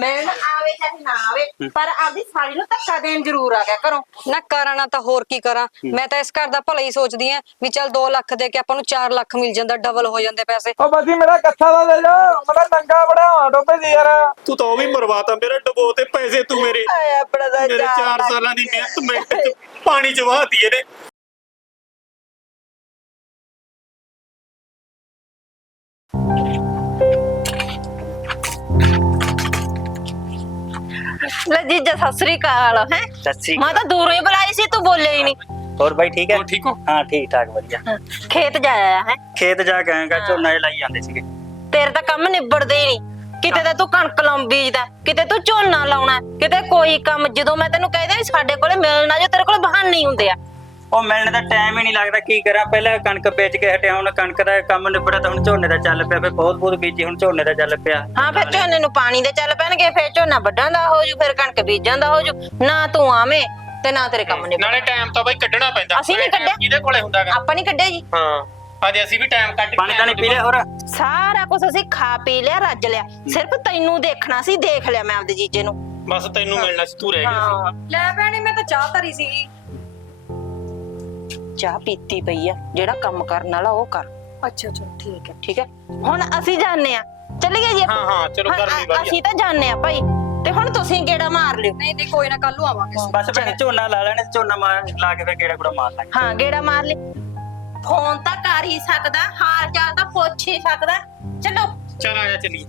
ਮਿਲਣ ਆਵੇ ਚਾਹੇ ਨਾ ਆਵੇ ਪਰ ਆਪਦੀ ਸਾਲੀ ਨੂੰ ਧੱਕਾ ਦੇਣ ਜ਼ਰੂਰ ਆ ਗਿਆ ਘਰੋਂ। ਨਾ ਕਰਾਂ ਨਾ ਤਾਂ ਹੋਰ ਕੀ ਕਰਾਂ। ਮੈਂ ਤਾਂ ਇਸ ਘਰ ਦਾ ਭਲਾ ਹੀ ਸੋਚਦੀ ਆ ਵੀ ਚੱਲ 2 ਲੱਖ ਦੇ ਕੇ ਆਪਾਂ ਨੂੰ 4 ਲੱਖ ਮਿਲ ਜਾਂਦਾ ਡਬਲ ਹੋ ਜਾਂਦੇ ਪੈਸੇ। ਉਹ ਬਾਜੀ ਮੇਰਾ ਕੱਥਾ ਦਾ ਦੇ ਜਾ ਮੇਰਾ ਨੰਗਾ ਬੜਾ ਡੋਬੇ ਜੀ ਯਾਰ। ਤੂੰ ਤਾਂ ਉਹ ਵੀ ਮਰਵਾਤਾ ਮੇਰਾ ਡਬੋ ਤੇ ਪੈਸੇ ਤੂੰ ਮੇਰੇ। ਆਏ ਆਪਣਾ ਦਾ ਮੇਰੇ 4 ਸਾਲਾਂ ਦੀ ਮਿਹਨਤ ਮਿੰਟ ਚ ਪਾਣੀ ਚ ਵਹਾਤੀ ਇਹਨੇ। ਲੈ ਜੀਜਾ ਸਤਿ ਸ੍ਰੀ ਅਕਾਲ ਹੈ? ਸਤਿ ਸ੍ਰੀ ਮੈਂ ਤਾਂ ਦੂਰੋਂ ਹੀ ਬੁਲਾਈ ਸੀ ਤੂੰ ਬੋਲਿਆ ਹੀ ਨਹੀਂ। ਹੋਰ ਬਾਈ ਠੀਕ ਹੈ? ਹੋਰ ਠੀਕ ਹੋ? ਹਾਂ ਠੀਕ ਠਾਕ ਵਧੀਆ। ਖੇਤ ਜਾਇਆ ਹੈ? ਖੇਤ ਜਾ ਕੇ ਆਏਗਾ ਝੋਨਾ ਜਿਹਾ ਲਾਈ ਜਾਂਦੇ ਸੀਗੇ। ਤੇਰੇ ਤਾਂ ਕੰਮ ਨਿਬੜਦੇ ਹੀ ਨਹੀਂ। ਕਿਤੇ ਤਾਂ ਤੂੰ ਕਣਕ ਲਾਉਂ ਬੀਜਦਾ ਕਿਤੇ ਤੂੰ ਝੋਨਾ ਲਾਉਣਾ ਕਿਤੇ ਕੋਈ ਕੰਮ। ਜਦੋਂ ਮੈਂ ਤੈਨੂੰ ਕਹਿੰਦਾ ਵੀ ਸਾਡੇ ਕੋਲੇ ਮਿਲਣਾ ਜੋ ਤੇਰੇ ਕੋਲ ਬਹਾਨੇ ਹੀ ਹੁੰਦੇ ਆ। ਉਹ ਮਿਲਣ ਦਾ ਟਾਈਮ ਹੀ ਨਹੀਂ ਲੱਗਦਾ ਕੀ ਕਰਾਂ? ਪਹਿਲਾਂ ਕਣਕ ਵੇਚ ਕੇ ਹਟਿਆ ਹੁਣ ਕਣਕ ਦਾ ਕੰਮ ਨਿਬੜਾ ਤਾਂ ਹੁਣ ਝੋਨੇ ਦਾ ਚੱਲ ਪਿਆ ਫਿਰ ਬਹੁਤ ਬਹੁਤ ਬੀਜੀ ਹੁਣ ਝੋਨੇ ਦਾ ਚੱਲ ਪਿਆ। ਹਾਂ ਫਿਰ ਝੋਨੇ ਨੂੰ ਪਾਣੀ ਦੇ ਚੱਲ ਪੈਣਗੇ ਫਿਰ ਝੋਨਾ ਵੱਢਣ ਦਾ ਹੋ ਜੂ ਫਿਰ ਕਣਕ ਬੀਜਣ ਦਾ ਹੋ ਜੂ। ਨਾ ਤੂੰ ਆਵੇਂ ਤੇ ਨਾ ਤੇਰੇ ਕੰਮ ਨਿਬੜ ਨਾਲੇ ਟਾਈਮ ਤਾਂ ਬਾਈ ਕੱਢਣਾ ਪੈਂਦਾ। ਅਸੀਂ ਨੀ time ਕੱਢਿਆ। ਕਿਹਦੇ ਕੋਲੇ ਹੁੰਦਾਗਾ ਆਪਾਂ ਨਹੀਂ ਕੱਢਿਆ ਜੀ। ਹਾਂ। ਅੱਜ ਅਸੀਂ ਵੀ ਟਾਈਮ ਕੱਢ ਕੇ ਪਾਣੀ ਤਾਂ ਨਹੀਂ ਪੀ ਲਿਆ ਹੋਰ? ਸਾਰਾ ਕੁਝ ਅਸੀਂ ਖਾ ਪੀ ਲਿਆ ਰੱਜ ਲਿਆ। ਸਿਰਫ ਤੈਨੂੰ ਦੇਖਣਾ ਸੀ ਦੇਖ ਲਿਆ ਮੈਂ ਆਪਦੇ ਜੀਜੇ ਨੂੰ। ਬਸ ਤੈਨੂੰ ਮਿਲਣਾ ਸੀ ਤੂੰ ਰਹਿ ਗਿਆ ਹਾਂ। ਲੈ ਭੈਣੇ ਮੈਂ ਤਾਂ ਚਾਹ ਧਰੀ ਸੀਗੀ। ਚਾਹ ਪੀਤੀ ਪਈ ਆ ਜਿਹੜਾ ਕੰਮ ਕਰਨ ਵਾਲਾ ਉਹ ਕਰ। ਅੱਛਾ ਅੱਛਾ ਠੀਕ ਹੈ। ਠੀਕ ਹੈ? ਹੁਣ ਅਸੀਂ ਜਾਣੇ ਆ ਚੱਲੀਏ ਜੀ ਆਪਾਂ? ਹਾਂ, ਹਾਂ, ਚਲੋ ਹੁਣ ਗਰਮੀ ਵਧੀਆ। ਅਸੀਂ ਤਾਂ ਜਾਣੇ ਆ ਭਾਈ। ਤੇ ਹੁਣ ਤੁਸੀਂ ਗੇੜਾ ਮਾਰ ਲਿਓ? ਨਹੀਂ ਨਹੀਂ ਕੋਈ ਨਾ ਕੱਲ ਨੂੰ ਆਵਾਂਗੇ ਬਸ ਭੈਣੇ ਝੋਨਾ ਲਾ ਲੈਣੇ ਝੋਨਾ ਮਾਰ ਲਾ ਕੇ ਫਿਰ ਗੇੜਾ ਗੁੜਾ ਮਾਰ ਲਾਂਗੇ। ਹਾਂ ਗੇੜਾ ਮਾਰ ਲਈ ਫੋਨ ਤਾਂ ਕਰ ਹੀ ਸਕਦਾ ਹਾਲ ਚਾਲ ਤਾਂ ਪੁੱਛ ਹੀ ਸਕਦਾ। ਚਲੋ। ਚਲ ਆਇਆ ਚੱਲੀਏ।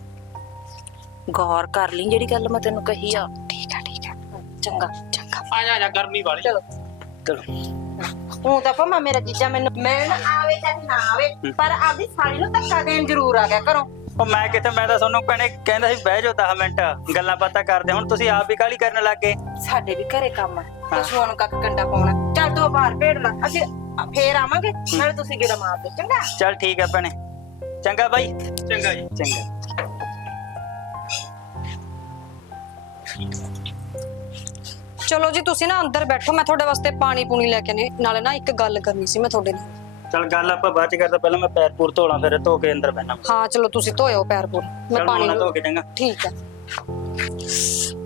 ਗੌਰ ਕਰ ਲਈ ਜਿਹੜੀ ਗੱਲ ਮੈਂ ਤੈਨੂੰ ਕਹੀ ਆ। ਠੀਕ ਆ ਠੀਕ ਆ। ਚੰਗਾ ਚੰਗਾ। ਆ ਜਾ ਆ ਜਾ ਗਰਮੀ ਵਾਲੀ। ਚਲੋ। ਚਲੋ। ਤੂੰ ਤਾਂ ਭਮਾ ਮੇਰਾ ਜੀਜਾ ਮੈਨੂੰ ਮਿਲਣ ਆਵੇ ਚਾਹੇ ਨਾ ਆਵੇ ਪਰ ਆਪਦੀ ਸਾਲੀ ਨੂੰ ਧੱਕਾ ਦੇਣ ਜ਼ਰੂਰ ਆ ਗਿਆ ਘਰੋਂ। ਉਹ ਮੈਂ ਕਿੱਥੇ ਮੈਂ ਤਾਂ ਤੁਹਾਨੂੰ ਭੈਣੇ ਕਹਿੰਦਾ ਸੀ ਬਹਿ ਜਾਓ 10 ਮਿੰਟ ਗੱਲਾਂ ਬਾਤਾਂ ਕਰਦੇ ਹੁਣ ਤੁਸੀਂ ਆਪ ਵੀ ਕਾਲੀ ਕਰਨ ਲੱਗ ਗਏ? ਸਾਡੇ ਵੀ ਘਰੇ ਕੰਮ ਆ ਪਸ਼ੂਆਂ ਨੂੰ ਕੱਖ ਕੰਡਾ ਪਾਉਣਾ। ਚੱਲ ਤੂੰ ਬਾਹਰ ਭੇੜ ਲਾ ਅਸੀਂ ਫੇਰ ਆਵਾਂਗੇ ਨਾਲੇ ਤੁਸੀਂ ਗੇੜਾ ਮਾਰ ਦਿਓ ਚੰਗਾ? ਚੱਲ ਠੀਕ ਹੈ ਭੈਣੇ। ਚੰਗਾ ਬਾਈ। ਚੰਗਾ ਜੀ। ਚੰਗਾ। ਚਲੋ ਜੀ ਤੁਸੀਂ ਨਾ ਅੰਦਰ ਬੈਠੋ ਮੈਂ ਤੁਹਾਡੇ ਵਾਸਤੇ ਪਾਣੀ ਪੂਣੀ ਲੈ ਕੇ ਨੇ ਨਾਲੇ ਨਾ ਇੱਕ ਗੱਲ ਕਰਨੀ ਸੀ ਮੈਂ ਤੁਹਾਡੇ ਨਾਲ। ਚੱਲ ਗੱਲ ਆਪਾਂ ਬਾਅਦ ਚ ਕਰਦਾ ਪਹਿਲਾਂ ਮੈਂ ਪੈਰ ਪੂਰ ਧੋਲਾਂ ਫਿਰ ਧੋ ਕੇ ਅੰਦਰ ਬਹਿਣਾ। ਹਾਂ ਚਲੋ ਤੁਸੀਂ ਧੋਇਓ ਪੈਰ ਪੂਰ। ਮੈਂ ਪਾਣੀ ਧੋ ਕੇ ਚੰਗਾ। ਠੀਕ ਹੈ।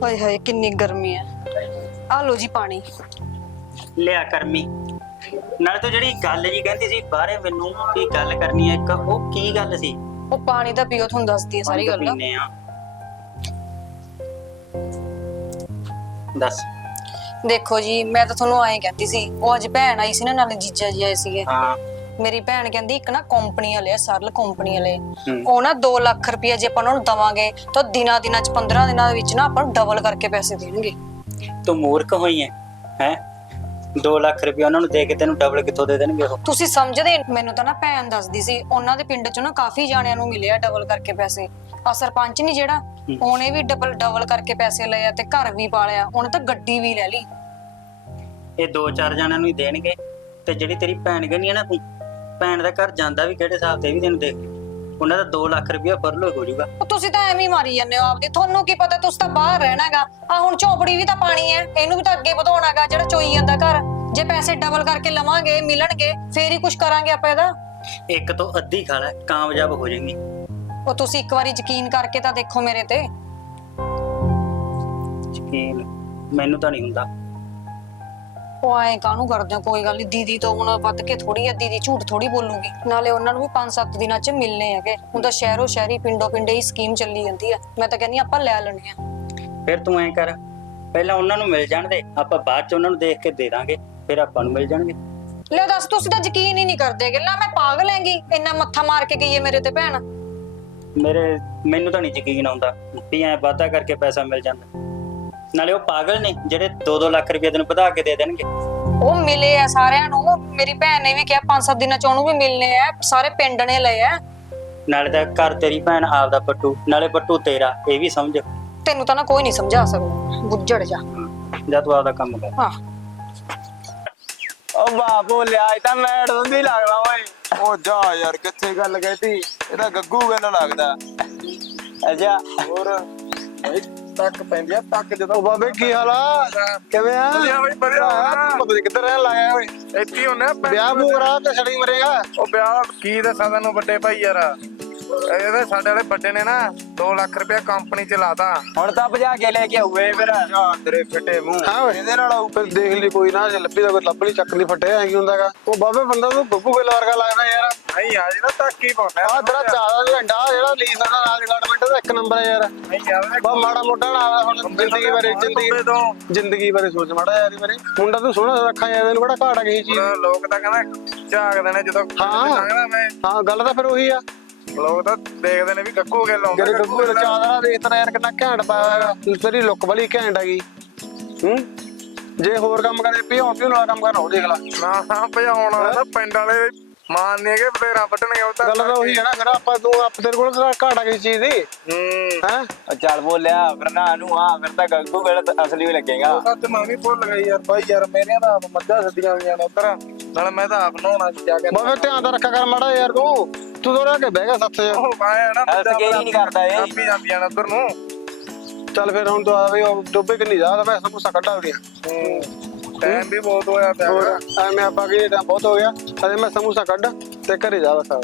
ਹਾਏ ਹਾਏ ਕਿੰਨੀ ਗਰਮੀ ਹੈ। ਆ ਲੋ ਜੀ ਪਾਣੀ। ਲਿਆ ਕਰਮੀ। ਨਾਲੇ ਤੂੰ ਜਿਹੜੀ ਗੱਲ ਜੀ ਕਹਿੰਦੀ ਸੀ ਬਾਹਰੇ ਮੈਨੂੰ ਕੀ ਗੱਲ ਕਰਨੀ ਹੈ ਇੱਕ ਉਹ ਕੀ ਗੱਲ ਸੀ? ਉਹ ਪਾਣੀ ਤਾਂ ਪੀਓ ਤੁਹਾਨੂੰ ਦੱਸਦੀ ਹੈ ਸਾਰੀ ਗੱਲ ਪੀਨੇ ਆ। ਦੱਸ। ਦੇਖੋ ਜੀ ਮੈਂ ਤਾਂ ਤੁਹਾਨੂੰ ਐਂ ਕਹਿੰਦੀ ਸੀ ਉਹ ਅੱਜ ਭੈਣ ਆਈ ਸੀ ਨਾ ਨਾਲੇ ਜੀਜਾ ਜੀ ਆਏ ਸੀਗੇ। ਹਾਂ। ਮੇਰੀ ਭੈਣ ਕਹਿੰਦੀ ਇੱਕ ਨਾ ਕੰਪਨੀ ਵਾਲੇ ਆ ਸਰਲ ਕੰਪਨੀ ਵਾਲੇ। ਉਹ ਨਾ 2 ਲੱਖ ਰੁਪਇਆ ਜੇ ਆਪਾਂ ਉਹਨਾਂ ਨੂੰ ਦਵਾਂਗੇ ਤਾਂ ਦਿਨਾਂ ਦਿਨਾਂ ਚ 15 ਦਿਨਾਂ ਦੇ ਵਿੱਚ ਨਾ ਆਪਾਂ ਨੂੰ ਡਬਲ ਕਰਕੇ ਪੈਸੇ ਦੇਣਗੇ। ਤੂੰ ਮੂਰਖ ਹੋਈ ਹੈ ਹੈ? 2 ਲੱਖ ਰੁਪਏ ਉਹਨਾਂ ਨੂੰ ਦੇ ਕੇ ਤੈਨੂੰ ਡਬਲ ਕਿੱਥੋਂ ਦੇ ਦੇਣਗੇ ਉਹ? ਤੁਸੀਂ ਸਮਝਦੇ। ਮੈਨੂੰ ਤਾਂ ਨਾ ਭੈਣ ਦੱਸਦੀ ਸੀ ਉਹਨਾਂ ਦੇ ਪਿੰਡ ਚੋਂ ਨਾ ਕਾਫੀ ਜਾਣਿਆਂ ਨੂੰ ਮਿਲਿਆ ਡਬਲ ਕਰਕੇ ਪੈਸੇ। ਆ ਸਰਪੰਚ ਨਹੀਂ ਜਿਹੜਾ ਉਹਨੇ ਵੀ ਡਬਲ ਡਬਲ ਕਰਕੇ ਪੈਸੇ ਲਏ ਆ ਤੇ ਘਰ ਵੀ ਪਾਲਿਆ। ਉਹਨੇ ਤਾਂ ਗੱਡੀ ਵੀ ਲੈ ਲਈ। ਇਹ ਦੋ ਚਾਰ ਜਣਿਆਂ ਨੂੰ ਹੀ ਦੇਣਗੇ। ਤੇ ਜਿਹੜੀ ਤੇਰੀ ਭੈਣ ਕਹਿੰਦੀ ਹੈ ਨਾ ਤੂੰ ਭੈਣ ਦਾ ਘਰ ਜਾਂਦਾ ਵੀ ਕਿਹੜੇ ਹਿਸਾਬ ਤੇ ਇਹ ਵੀ ਤੈਨੂੰ ਦੇਖ ਉਹਨਾਂ ਦਾ 2 ਲੱਖ ਰੁਪਏ ਫਰਲੋ ਹੋ ਜਾਊਗਾ ਉਹ ਤੁਸੀਂ ਤਾਂ ਐਵੇਂ ਹੀ ਮਾਰੀ ਜਾਂਦੇ ਹੋ ਆਪਦੀ। ਤੁਹਾਨੂੰ ਕੀ ਪਤਾ ਤੁਸੀਂ ਤਾਂ ਬਾਹਰ ਰਹਿਣਾਗਾ। ਆ ਹੁਣ ਝੌਂਪੜੀ ਵੀ ਤਾਂ ਪਾਣੀ ਹੈ। ਇਹਨੂੰ ਵੀ ਤਾਂ ਅੱਗੇ ਵਧਾਉਣਾਗਾ ਜਿਹੜਾ ਚੋਈ ਜਾਂਦਾ ਘਰ। ਜੇ ਪੈਸੇ ਡਬਲ ਕਰਕੇ ਲਵਾਂਗੇ ਮਿਲਣਗੇ ਫੇਰ ਹੀ ਕੁਝ ਕਰਾਂਗੇ ਆਪਾਂ ਇਹਦਾ। ਇੱਕ ਤੋਂ ਅੱਧੀ ਖਾ ਲੈ ਕਾਮਯਾਬ ਹੋ ਜਾਏਗੀ। ਉਹ ਤੁਸੀਂ ਇੱਕ ਵਾਰੀ ਯਕੀਨ ਕਰਕੇ ਤਾਂ ਦੇਖੋ ਮੇਰੇ ਤੇ। ਯਕੀਨ? ਮੈਨੂੰ ਤਾਂ ਨਹੀਂ ਹੁੰਦਾ। ਉਹ ਐਂ ਕਾਹਨੂੰ ਕਰਦੇ ਹੋ? ਕੋਈ ਗੱਲ ਨਹੀਂ ਦੀਦੀ ਤੋਂ ਹੁਣ ਵੱਧ ਕੇ ਥੋੜੀ ਆ ਦੀਦੀ ਝੂਠ ਥੋੜੀ ਬੋਲੂਗੀ। ਨਾਲੇ ਉਹਨਾਂ ਨੂੰ ਵੀ 5-7 ਦਿਨਾਂ ਚ ਮਿਲਨੇ ਹੈਗੇ। ਹੁਣ ਤਾਂ ਸ਼ਹਿਰੋ ਸ਼ਹਿਰੀ ਪਿੰਡੋ ਪਿੰਡੇ ਹੀ ਸਕੀਮ ਚੱਲੀ ਜਾਂਦੀ ਆ। ਮੈਂ ਤਾਂ ਕਹਿੰਦੀ ਆਪਾਂ ਲੈ ਲੈਣੇ ਆ ਫਿਰ ਤੂੰ ਐਂ ਕਰ ਪਹਿਲਾਂ ਉਹਨਾਂ ਨੂੰ ਮਿਲ ਜਾਣ ਦੇ। ਆਪਾਂ ਬਾਅਦ ਚ ਉਹਨਾਂ ਨੂੰ ਦੇਖ ਕੇ ਦੇ ਦਾਂਗੇ। ਫਿਰ ਆਪਾਂ ਨੂੰ ਮਿਲ ਜਾਣਗੇ। ਲੈ ਦੱਸ ਤੁਸੀਂ ਤਾਂ ਯਕੀਨ ਹੀ ਨਹੀਂ ਕਰਦੇ ਗੱਲਾਂ ਮੈਂ ਪਾਗਲ ਹੈਗੀ ਇੰਨਾ ਮੱਥਾ ਮਾਰ ਕੇ ਗਈ ਹੈ ਮੇਰੇ ਤੇ ਭੈਣ। ਮੇਰੇ ਮੈਨੂੰ ਤਾਂ ਨਹੀਂ ਯਕੀਨ ਆਉਂਦਾ ਵੀ ਐ ਵਾਅਦਾ ਕਰਕੇ ਪੈਸਾ ਮਿਲ ਜਾਂਦਾ। ਨਾਲੇ ਉਹ ਪਾਗਲ ਨੇ ਜਿਹੜੇ 2-2 ਲੱਖ ਰੁਪਏ ਤੈਨੂੰ ਵਧਾ ਕੇ ਦੇ ਦੇਣਗੇ। ਉਹ ਮਿਲੇ ਆ ਸਾਰਿਆਂ ਨੂੰ। ਮੇਰੀ ਭੈਣ ਨੇ ਵੀ ਕਿਹਾ 5-7 ਦਿਨਾਂ ਚ ਉਹਨੂੰ ਵੀ ਮਿਲਨੇ ਆ। ਸਾਰੇ ਪਿੰਡ ਨੇ ਲਏ ਆ। ਨਾਲੇ ਤਾਂ ਘਰ ਤੇਰੀ ਭੈਣ ਆਪਦਾ ਪੱਟੂ ਨਾਲੇ ਪੱਟੂ ਤੇਰਾ ਇਹ ਵੀ ਸਮਝ। ਤੈਨੂੰ ਤਾਂ ਨਾ ਕੋਈ ਨਹੀਂ ਸਮਝਾ ਸਕਦਾ। ਬੁੱਝੜ ਜਾ। ਜਾਂ ਤੂੰ ਆਪਦਾ ਕੰਮ ਕਰ। ਹਾਂ। ਉਹ ਬਾਪੂ ਲਿਆ ਇਹ ਤਾਂ ਮੈਂ ਡੁੰਦੀ ਲੱਗਦਾ ਓਏ। ਉਹ ਜਾ ਯਾਰ ਕਿੱਥੇ ਗੱਲ ਕਹਿਤੀ? ਇਹਦਾ ਗੱਗੂ ਕਹਿੰਦਾ ਲੱਗਦਾ? ਅੱਛਾ। ਹੋਰ ਬਈ ਤੱਕ ਪੈਂਦੀ ਆ ਤੱਕ ਜਦੋਂ ਉਹ ਬਾਬੇ ਕੀ ਹਾਲ ਆ? ਕਿਵੇਂ ਆ? ਵਧੀਆ ਬਈ ਵਧੀਆ। ਪਤਾ ਨਹੀਂ ਕਿੱਧਰ ਰਹਿਣ ਲਾਇਆ ਓਏ। ਇੱਥੇ ਹੁੰਨੇ ਵਿਆਹ ਮੂਰਾ ਤੇ ਛੜੀ ਮਰੇਗਾ। ਉਹ ਵਿਆਹ ਕੀ ਦੱਸਾਂ ਤੈਨੂੰ ਵੱਡੇ ਭਾਈ ਯਾਰ? ਇਹਦੇ ਸਾਡੇ ਵਾਲੇ ਵੱਡੇ ਨੇ ਨਾ 2 ਲੱਖ ਰੁਪਇਆ ਕੰਪਨੀ ਚ ਲਾਤਾ। ਹੁਣ ਤਾਂ ਭਜਾ ਕੇ ਲੈ ਕੇ ਆਉਏ ਫਿਰ। ਜਾ ਤੇਰੇ ਫਿੱਟੇ ਮੂੰਹ। ਹਾਂ ਓਏ। ਇਹਦੇ ਨਾਲ ਫਿਰ ਦੇਖ ਲਈ ਕੋਈ ਨਾ ਜੇ ਲੱਭੀ ਦਾ ਕੋਈ ਲੱਭ ਲਈ ਚੱਕ ਲਈ ਫੱਟੇ ਐ ਕੀ ਹੁੰਦਾਗਾ। ਉਹ ਬਾਬੇ ਬੰਦਾ ਤੂੰ ਬੱਬੂ ਗਿੱਲ ਵਰਗਾ ਲੱਗਦਾ ਯਾਰ। ਨਹੀਂ ਆ ਜਿਹੜਾ ਧੱਕੀ ਪਾਉਂਦਾ। ਆ ਤੇਰਾ ਚਾਦਾ ਝੰਡਾ ਜਿਹੜਾ ਲੀਸ ਦਾ ਰਾਜ ਗਵਰਨਮੈਂਟ ਦਾ ਇੱਕ ਨੰਬਰ ਹੈ ਯਾਰ। ਨਹੀਂ ਯਾਰ ਬਾ ਮਾੜਾ ਮੋਟਾ ਨਾ ਆਵੇ ਹੁਣ ਜ਼ਿੰਦਗੀ ਬਾਰੇ ਜ਼ਿੰਦਗੀ ਤੋਂ। ਜ਼ਿੰਦਗੀ ਬਾਰੇ ਸੋਚ ਮਾੜਾ ਯਾਰ ਬਾਰੇ। ਮੁੰਡਾ ਤੂੰ ਸੋਹਣਾ ਰੱਖਾਂ ਯਾਰ ਇਹਨੂੰ ਕਿਹੜਾ ਘਾੜਾ ਕਿਸੇ ਚੀਜ਼ ਦੀ? ਲੋਕ ਤਾਂ ਕਹਿੰਦਾ ਝਾਕਦੇ ਨੇ ਜਦੋਂ ਹਾਂ। ਹਾਂ ਗੱਲ ਤਾਂ ਫਿਰ ਉਹੀ ਆ। ਲੋਕ ਤਾਂ ਦੇਖਦੇ ਨੇ ਵੀ ਗੱਗੂ ਕੇ ਲਾਉਂਦਾ ਜਿਹੜੇ ਗੱਗੂ ਦਾ ਚਾਦਰਾ ਦੇਖ ਤਰਾ ਯਾਰ ਕਿੰਨਾ ਘੈਂਟ ਪਾਇਆ ਹੈਗਾ ਤੇਰੀ ਲੁੱਕ ਬੜੀ ਘੈਂਟ ਹੈਗੀ ਹੂੰ? ਜੇ ਹੋਰ ਕੰਮ ਕਰੇ ਪਿਉਂ ਪਿਉਂ ਵਾਲਾ ਕੰਮ ਕਰਨਾ ਉਹ ਦੇਖ ਲੈ। ਨਾ ਹਾਂ ਭਜਾਉਣ ਵਾਲਾ ਤਾਂ ਪਿੰਡ ਵਾਲੇ ਮਾਨਨੇ ਕਿ ਬਤੇਰਾ ਵੱਟਣਗੇ ਉਹ ਤਾਂ ਗੱਲ ਤਾਂ ਉਹੀ ਹੈ ਨਾ ਫਿਰ ਆਪਾਂ ਤੂੰ ਆਪ ਤੇਰੇ ਕੋਲ ਕਿਹੜਾ ਘਾਟਾ ਕਿਸੇ ਚੀਜ਼ ਦੀ। ਹੂੰ। ਹੈ? ਚੱਲ ਬੋਲਿਆ ਫਿਰ ਨਾ ਨੂੰ ਆ ਫਿਰ ਤਾਂ ਗੱਗੂ ਗਿੱਲ ਤਾਂ ਅਸਲੀ ਵੀ ਲੱਗੇਗਾ। ਸੱਚ ਮੈਂ ਵੀ ਭੁੱਲ ਗਈ ਯਾਰ ਬਾਈ ਯਾਰ ਮੇਰੀਆਂ ਤਾਂ ਆਪ ਮੱਝਾਂ ਸੱਦੀਆਂ ਹੋਈਆਂ ਨੇ ਉਧਰ। ਨਾਲ ਮੈਂ ਤਾਂ ਆਪ ਨਹਾਉਣਾ ਸੀ ਜਾ ਕੇ ਬਾਬੇ ਧਿਆਨ ਤਾਂ ਰੱਖਿਆ ਕਰ ਮਾੜਾ ਯਾਰ ਤੂੰ। ਤੂੰ ਤੋੜਾ ਕੇ ਬਹਿ ਗਿਆ ਸੱਤ ਉਹ ਆਇਆ ਨਾ ਹੈਲਥ ਕੇਅਰ ਹੀ ਨਹੀਂ ਕਰਦਾ ਇਹ। ਆਪੀ ਜਾਂਦੀਆਂ ਨੇ ਉਧਰ ਨੂੰ। ਚੱਲ ਫਿਰ ਹੁਣ ਤੂੰ ਆ ਵੀ ਉਹ ਡੋਬੇ ਕਿੰਨੀ ਜਾ ਤਾਂ ਮੈਂ ਸਮੋਸਾ ਕੱਢਾ ਉਹਦੀਆਂ ਟਾਈਮ ਵੀ ਬਹੁਤ ਹੋਇਆ ਪਿਆ ਹੋਰ ਐਵੇਂ ਆਪਾਂ ਕੀ ਟਾਈਮ ਬਹੁਤ ਹੋ ਗਿਆ। ਅਜੇ ਮੈਂ ਸਮੋਸਾ ਕੱਢ ਤੇ ਘਰੇ ਜਾ ਬਸ ਆ।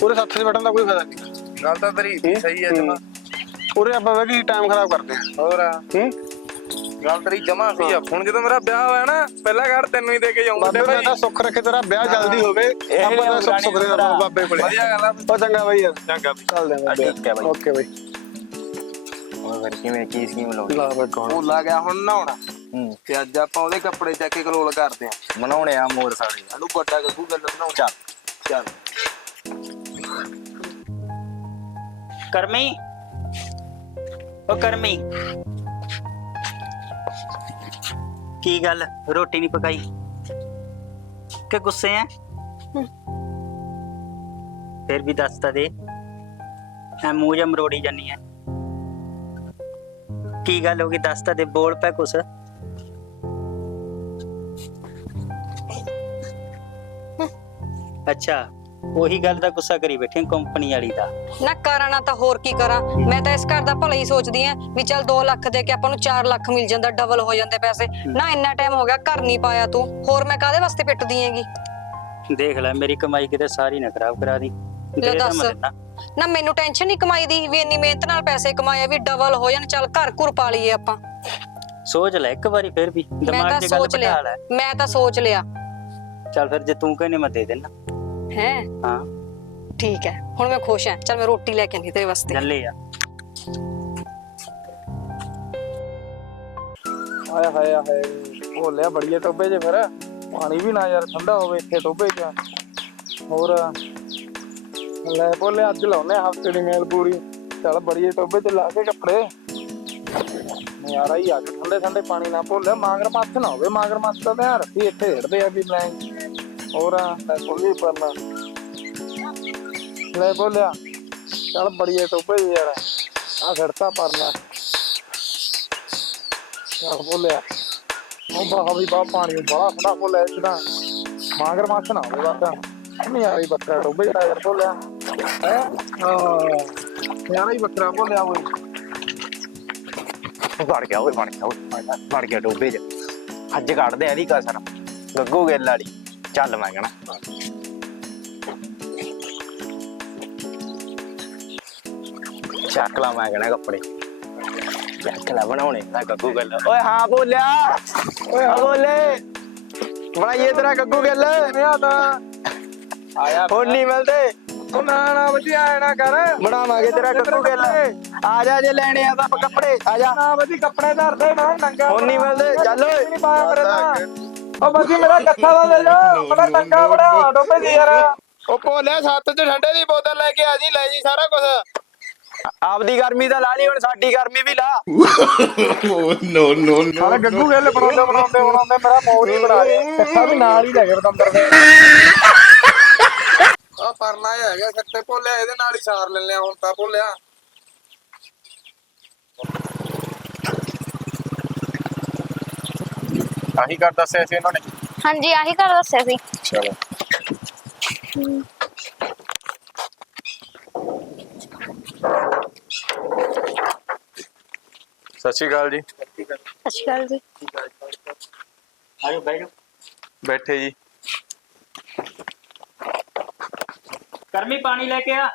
ਪੂਰੇ ਸੱਤ ਚ ਬੈਠਣ ਦਾ ਕੋਈ ਫਾਇਦਾ ਨਹੀਂ। ਗੱਲ ਤਾਂ ਤੇਰੀ ਸਹੀ ਹੈ ਜਮਾ। ਪੂਰੇ ਆਪਾਂ ਕੀ ਟਾਈਮ ਖਰਾਬ ਕਰਦੇ ਆ ਹੋਰ ਆ, ਹੂੰ? ਗੱਲ ਤੇਰੀ ਜਮਾ ਸਹੀ ਆ। ਹੁਣ ਜਦੋਂ ਮੇਰਾ ਵਿਆਹ ਹੋਇਆ ਨਾ ਪਹਿਲਾ ਘਰ ਤੈਨੂੰ ਹੀ ਦੇ ਕੇ ਜਾਊਂਗਾ। ਬਾਬੇ ਦਾ ਤਾਂ ਸੁੱਖ ਰੱਖੇ ਤੇਰਾ ਵਿਆਹ ਜਲਦੀ ਹੋਵੇ। ਆਪਾਂ ਦਾ ਸੁੱਖ ਸੁੱਖ ਦੇ। ਬਾਬੇ ਕੋਲੇ। ਵਧੀਆ ਗੱਲ ਆ। ਉਹ ਚੰਗਾ ਬਈ ਯਾਰ। ਚੰਗਾ ਵੀ ਚੱਲਦੇ ਆਂ ਠੀਕ ਹੈ ਬਾਈ। ਓਕੇ ਬਈ। ਹੋਰ ਫਿਰ ਕਿਵੇਂ ਕੀ ਸਕੀਮ ਲਾਉਣੀ? ਲਾ ਬਈ ਭੁੱਲ ਆ ਗਿਆ ਹੁਣ ਨਹਾਉਣਾ। ਹੂੰ। ਤੇ ਅੱਜ ਆਪਾਂ ਉਹਦੇ ਕੱਪੜੇ ਚੱਕ ਕੇ ਕਲੋਲ ਕਰਦੇ ਆ। ਬਣਾਉਣੇ ਆ ਮੋਰ ਸਾਲੇ। ਇਹਨੂੰ ਵੱਡਾ ਗੱਗੂ ਗੱਲ ਬਣਾਉ ਚੱਲ। ਚੱਲ। ਕਰਮੀ। ਉਹ ਕਰਮੀ। ਕੀ ਗੱਲ ਰੋਟੀ ਨਹੀਂ ਪਕਾਈ ਕਿ ਗੁੱਸੇ ਐ ਫਿਰ ਵੀ ਦੱਸ ਤਾਂ ਦੇ ਐ ਮੂੰਹ ਜਾਂ ਮਰੋੜੀ ਜਾਨੀ ਐ ਕੀ ਗੱਲ ਹੋ ਗਈ ਦੱਸ ਤਾਂ ਦੇ ਬੋਲ ਪੈ ਕੁਛ ਅੱਛਾ ਉਹੀ ਗੱਲ ਦਾ ਗੁੱਸਾ ਕਰੀ ਬੈਠੇ ਕੰਪਨੀ ਵਾਲੀ ਦਾ। ਨਾ ਕਰਾਂ ਤਾਂ ਹੋਰ ਕੀ ਕਰਾਂ। ਮੈਂ ਤਾਂ ਇਸ ਘਰ ਦਾ ਭਲਾ ਹੀ ਸੋਚਦੀ ਆ ਵੀ ਚੱਲ 2 ਲੱਖ ਦੇ ਕੇ ਆਪਾਂ ਨੂੰ 4 ਲੱਖ ਮਿਲ ਜਾਂਦਾ ਡਬਲ ਹੋ ਜਾਂਦੇ ਪੈਸੇ। ਨਾ ਇੰਨਾ ਟਾਈਮ ਹੋ ਗਿਆ ਘਰ ਨਹੀਂ ਪਾਇਆ ਤੂੰ। ਹੋਰ ਮੈਂ ਕਾਦੇ ਵਾਸਤੇ ਪਿੱਟਦੀ ਹੈਗੀ? ਦੇਖ ਲੈ ਮੇਰੀ ਕਮਾਈ ਕਿਤੇ ਸਾਰੀ ਨਾ ਖਰਾਬ ਕਰਾ ਦੀ। ਲੈ ਦੇ ਤਾਂ ਦੱਸ। ਨਾ। ਮੈਨੂੰ ਟੈਨਸ਼ਨ ਨਹੀਂ ਕਮਾਈ ਦੀ ਵੀ ਇੰਨੀ ਮਿਹਨਤ ਨਾਲ ਪੈਸੇ ਕਮਾਏ ਵੀ ਡਬਲ ਹੋ ਜਾਣ ਚੱਲ ਘਰ ਘੁਰ ਪਾ ਲਈਏ ਆਪਾਂ। ਸੋਚ ਲੈ ਇੱਕ ਵਾਰੀ ਫਿਰ ਵੀ ਮੈਂ ਦਿਮਾਗ ਤਾਂ 'ਚ ਗੱਲ ਸੋਚ ਲਿਆ। ਲੈ। ਮੈਂ ਤਾਂ ਸੋਚ ਲਿਆ। ਚੱਲ ਫਿਰ ਜੇ ਤੂੰ ਕਹਿੰਨੇ ਮੈਂ ਦੇ ਦੇਣਾ ਹੈ ਹਾਂ ਠੀਕ ਹੈ ਹੁਣ ਮੈਂ ਖੁਸ਼ ਹਾਂ ਚੱਲ ਮੈਂ ਰੋਟੀ ਲੈ ਕੇ ਆਂਦੀ ਤੇਰੇ ਵਾਸਤੇ ਚੱਲੇ ਆ ਹਾਏ ਹਾਏ ਹਾਏ ਭੋਲਿਆ ਬੜੀਏ ਟੋਬੇ 'ਚ ਫਿਰ ਪਾਣੀ ਵੀ ਨਾ ਯਾਰ ਠੰਡਾ ਹੋਵੇ ਇੱਥੇ ਟੋਬੇ 'ਚ ਹੋਰ ਲੈ ਭੋਲੇ ਅੱਜ ਲਾਉਨੇ ਹਫ਼ਤੇ ਦੀ ਮੇਲ ਪੂਰੀ ਚੱਲ ਬੜੀਏ ਟੋਬੇ 'ਚ ਲਾ ਕੇ ਕੱਪੜੇ ਨਜ਼ਾਰਾ ਹੀ ਆ ਗਿਆ ਠੰਡੇ ਠੰਡੇ ਪਾਣੀ ਨਾਲ ਭੋਲਿਆ ਮਾਗਰ ਮੱਥ ਨਾ ਹੋਵੇ ਮਾਗਰ ਮੱਥ ਦਾ ਧਿਆਨ ਰੱਖੀ ਇੱਥੇ ਹਿੜਦੇ ਆ ਵੀ ਮੈਂ ਹੋਰ ਆ, ਲੈ ਭੋਲੀ ਪਰਨਾ। ਲੈ ਭੋਲਿਆ ਚੱਲ ਬੜੀਏ ਟੋਬੇ 'ਚ ਯਾਰ ਆ ਖੜਤਾ ਪਰਨਾ। ਚੱਲ ਭੋਲਿਆ ਉਹ ਬਾਹ ਵੀ ਬਾਹ ਪਾਣੀ ਬੜਾ ਠੰਡਾ ਭੋਲਿਆ ਇਸ ਦਾ ਮਾਗਰ ਮੱਥ ਨਾ ਹੋਵੇ ਬਸ। ਨਹੀਂ ਆਈ ਬੱਕਰਾ ਟੋਬੇ ਯਾਰ ਭੋਲਿਆ ਹੈ? ਹਾਂ। ਯਾਰ ਹੀ ਬੱਕਰਾ ਭੋਲਿਆ ਹੋਈ ਵੜ ਗਿਆ ਓਏ ਵੜ ਗਿਆ ਓਏ। ਵੜ ਗਿਆ ਡੋਬੇ 'ਚ ਅੱਜ ਕੱਢਦੇ ਆ ਇਹਦੀ ਕਸਰ। ਗੱਗੂ ਗਿੱਲ ਵਾਲੀ। ਚੱਲ ਮੈਂ ਕਹਣਾ ਚੱਕ ਲਾ ਮੈਂ ਕਹਣਾ ਕੱਪੜੇ ਚੱਕ ਲਾ ਬਣਾਉਣੇ ਦਾ ਗੱਗੂ ਗਿੱਲ ਓਏ ਹਾਂ ਬੋਲਿਆ ਓਏ ਹਾਂ ਬੋਲੇ ਬਣਾਈਏ ਤੇਰਾ ਗੱਗੂ ਗਿੱਲ ਆ ਤਾਂ ਆਇਆ ਹੁਣ ਨਹੀਂ ਮਿਲਦੇ ਉਹ ਨਾ ਨਾ ਵਧੀਆ ਕਰ ਬਣਾਵਾਂਗੇ ਤੇਰਾ ਗੱਗੂ ਗਿੱਲ ਆ ਜਾ ਜੇ ਲੈਣੇ ਆ ਤਾਂ ਕੱਪੜੇ ਆ ਜਾ ਨਾ ਵਧੀ ਕੱਪੜੇ ਧਰਦੇ ਨਾ ਨੰਗਾ ਹੁਣ ਨਹੀਂ ਮਿਲਦੇ ਚੱਲ ਓਏ ਨਹੀਂ ਪਾਇਆ ਮੇਰੇ ਤਾਂ ਉਹ ਬਾਜੀ ਮੇਰਾ ਕੱਥਾ ਦਾ ਲੈ ਜਾ ਬੜਾ ਨੰਗਾ ਬੜਾ ਡੋਬੇ ਦੀ ਯਾਰ। ਉਹ ਭੋਲਿਆ ਸੱਤ ਚ ਠੰਡੇ ਦੀ ਬੋਤਲ ਲੈ ਕੇ ਆ ਜੀ ਲੈ ਜੀ ਸਾਰਾ ਕੁਝ ਆਪਦੀ ਗਰਮੀ ਤਾਂ ਲਾ ਲਈ ਹੁਣ ਸਾਡੀ ਗਰਮੀ ਵੀ ਲਾ। ਸਾਲਾ ਗੱਗੂ ਗੱਲ ਬਣਾਉਂਦੇ ਬਣਾਉਂਦੇ ਬਣਾਉਂਦੇ ਮੇਰਾ ਮੋੜ ਹੀ ਬਣਾ ਦੇ ਕੱਥਾ ਵੀ ਨਾਲ ਹੀ ਲੈ ਕੇ ਬਦੰਦਰ ਦੇ। ਆ ਪਰਨਾ ਹੈਗਾ ਸੱਤੇ ਭੋਲਿਆ ਇਹਦੇ ਨਾਲ ਹੀ ਸਾਰ ਲੈਣੇ ਹੁਣ ਤਾਂ ਭੋਲਿਆ। ਆਹੀ ਕਰ ਦੱਸਿਆ ਸੀ ਇਹਨਾਂ ਨੇ ਹਾਂਜੀ ਆਹੀ ਕਰ ਦੱਸਿਆ ਸੀ ਚਲੋ ਸੱਚੀ ਗੱਲ ਜੀ ਸੱਚੀ ਗੱਲ ਜੀ ਆਇਓ ਬੈਠੋ ਬੈਠੇ ਜੀ ਕਰਮੀ ਪਾਣੀ ਲੈ ਕੇ ਆ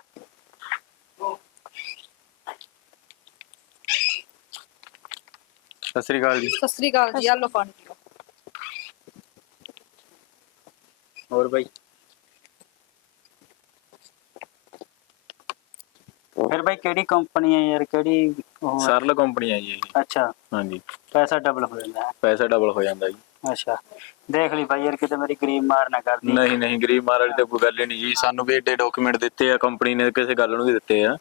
ਸਤਿ ਸ਼੍ਰੀ ਅਕਾਲ ਜੀ ਸਤਿ ਸ੍ਰੀ ਅਕਾਲ ਜੀ ਆ ਲਓ ਪਾਣੀ ਹੋਰ ਬਾਈ? ਫਿਰ ਬਾਈ ਕਿਹੜੀ ਕੰਪਨੀ ਹੈ ਯਾਰ? ਕਿਹੜੀ ਉਹ ਹੈ? ਸਰਲ ਕੰਪਨੀ ਆ ਜੀ ਇਹ। ਅੱਛਾ। ਹਾਂਜੀ। ਪੈਸਾ ਡਬਲ ਹੋ ਜਾਂਦਾ ਹੈ। ਪੈਸਾ ਡਬਲ ਹੋ ਜਾਂਦਾ ਜੀ। ਅੱਛਾ। ਦੇਖ ਲਈ ਬਾਈ ਯਾਰ ਕਿਤੇ ਮੇਰੀ ਗਰੀਬ ਮਾਰ ਨਾ ਕਰਦੀ। ਨਹੀਂ ਨਹੀਂ ਗਰੀਬ ਮਾਰ ਵਾਲੀ ਤਾਂ ਕੋਈ ਗੱਲ ਹੀ ਨਹੀਂ ਜੀ। ਸਾਨੂੰ ਵੀ ਏਡੇ ਡਾਕੂਮੈਂਟ ਦਿੱਤੇ ਆ ਕੰਪਨੀ ਨੇ ਕਿਸੇ ਗੱਲ ਨੂੰ ਵੀ ਦਿੱਤੇ ਆ।